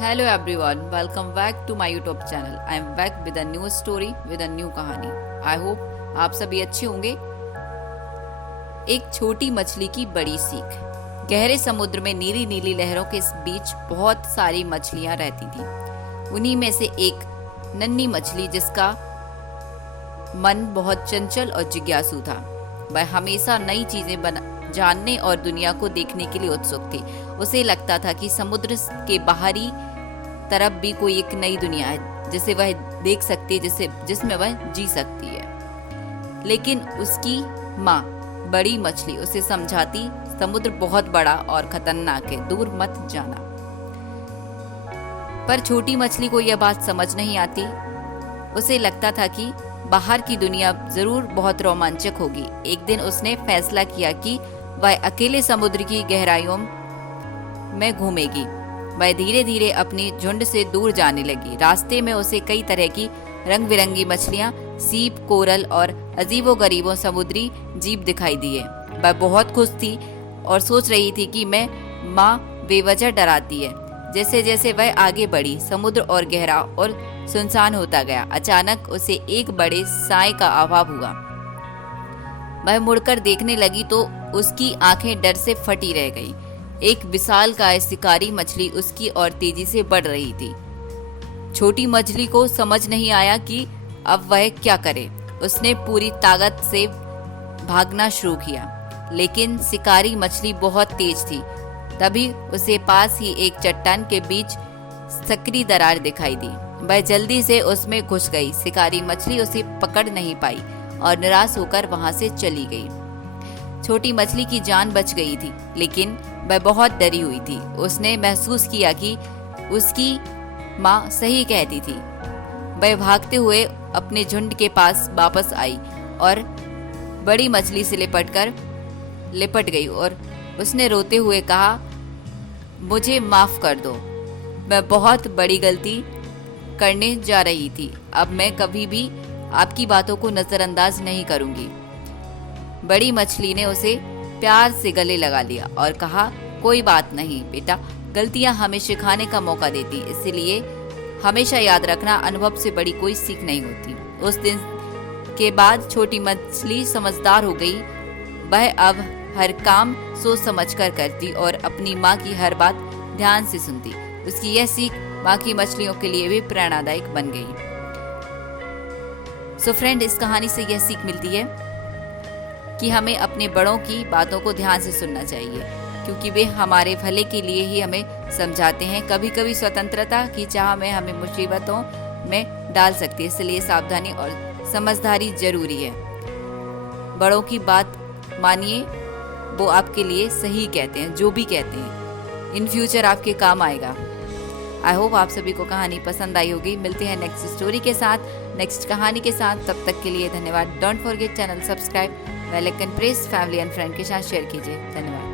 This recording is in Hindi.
Hello everyone, welcome back to my YouTube channel. I am back with a new story with a new कहानी. I hope आप सभी अच्छे होंगे. एक छोटी मछली की बड़ी सीख. गहरे समुद्र में नीली नीली लहरों के बीच बहुत सारी मछलियां रहती थीं. उन्हीं में से एक नन्ही मछली जिसका मन बहुत चंचल और जिज्ञासु था. वह हमेशा नई चीजें जानने और दुनिया को देखने के लिए उत्सुक थी. उसे लगता था कि समुद्र के बाहरी तरफ भी कोई एक नई दुनिया है जिसे वह देख सकती है, जिसमें वह जी सकती है. लेकिन उसकी माँ बड़ी मछली उसे समझाती, समुद्र बहुत बड़ा और खतरनाक है, दूर मत जाना. पर छोटी मछली को यह बात समझ नहीं आती. उसे लगता था कि बाहर की दुनिया जरूर बहुत रोमांचक होगी. एक दिन उसने फैसला किया कि वह अकेले समुद्र की गहराइयों में घूमेगी. वह धीरे धीरे अपनी झुंड से दूर जाने लगी. रास्ते में उसे कई तरह की रंग बिरंगी मछलियां, सीप, कोरल और अजीबोगरीबों समुद्री जीव दिखाई दिए. वह बहुत खुश थी और सोच रही थी कि मैं माँ बेवजह डराती है. जैसे जैसे वह आगे बढ़ी, समुद्र और गहरा और सुनसान होता गया. अचानक उसे एक बड़े साए का अभाव हुआ. वह मुड़कर देखने लगी तो उसकी आंखें डर से फटी रह गईं. एक विशालकाय शिकारी मछली उसकी ओर तेजी से बढ़ रही थी. छोटी मछली को समझ नहीं आया कि अब वह क्या करे. उसने पूरी ताकत से भागना शुरू किया, लेकिन शिकारी मछली बहुत तेज थी. तभी उसे पास ही एक चट्टान के बीच सकरी दरार दिखाई दी. वह जल्दी से उसमें घुस गई. शिकारी मछली उसे पकड़ नहीं पाई और निराश होकर वहां से चली गई. छोटी मछली की जान बच गई थी, लेकिन वह बहुत डरी हुई थी. उसने महसूस किया कि उसकी माँ सही कहती थी. वह भागते हुए अपने झुंड के पास वापस आई और बड़ी मछली से लिपट गई और उसने रोते हुए कहा, मुझे माफ कर दो. मैं बहुत बड़ी गलती करने जा रही थी. अब मैं कभी भी आपकी बातों को नजरअंदाज नहीं करूंगी. बड़ी मछली ने उसे प्यार से गले लगा लिया और कहा, कोई बात नहीं बेटा, गलतियां हमें सिखाने का मौका देती, इसलिए हमेशा याद रखना, अनुभव से बड़ी कोई सीख नहीं होती. उस दिन के बाद छोटी मछली समझदार हो गई. वह अब हर काम सोच समझ कर करती और अपनी माँ की हर बात ध्यान से सुनती. उसकी यह सीख बाकी मछलियों के लिए भी प्रेरणादायक बन गई. सो फ्रेंड, इस कहानी से यह सीख मिलती है कि हमें अपने बड़ों की बातों को ध्यान से सुनना चाहिए, क्योंकि वे हमारे भले के लिए ही हमें समझाते हैं. कभी कभी स्वतंत्रता की चाह में हमें मुसीबतों में डाल सकती है, इसलिए सावधानी और समझदारी जरूरी है. बड़ों की बात मानिए, वो आपके लिए सही कहते हैं. जो भी कहते हैं इन फ्यूचर आपके काम आएगा. आई होप आप सभी को कहानी पसंद आई होगी. मिलते हैं नेक्स्ट स्टोरी के साथ, नेक्स्ट कहानी के साथ. तब तक के लिए धन्यवाद. Don't forget channel subscribe, bell icon press, family and friend के साथ शेयर कीजिए. धन्यवाद.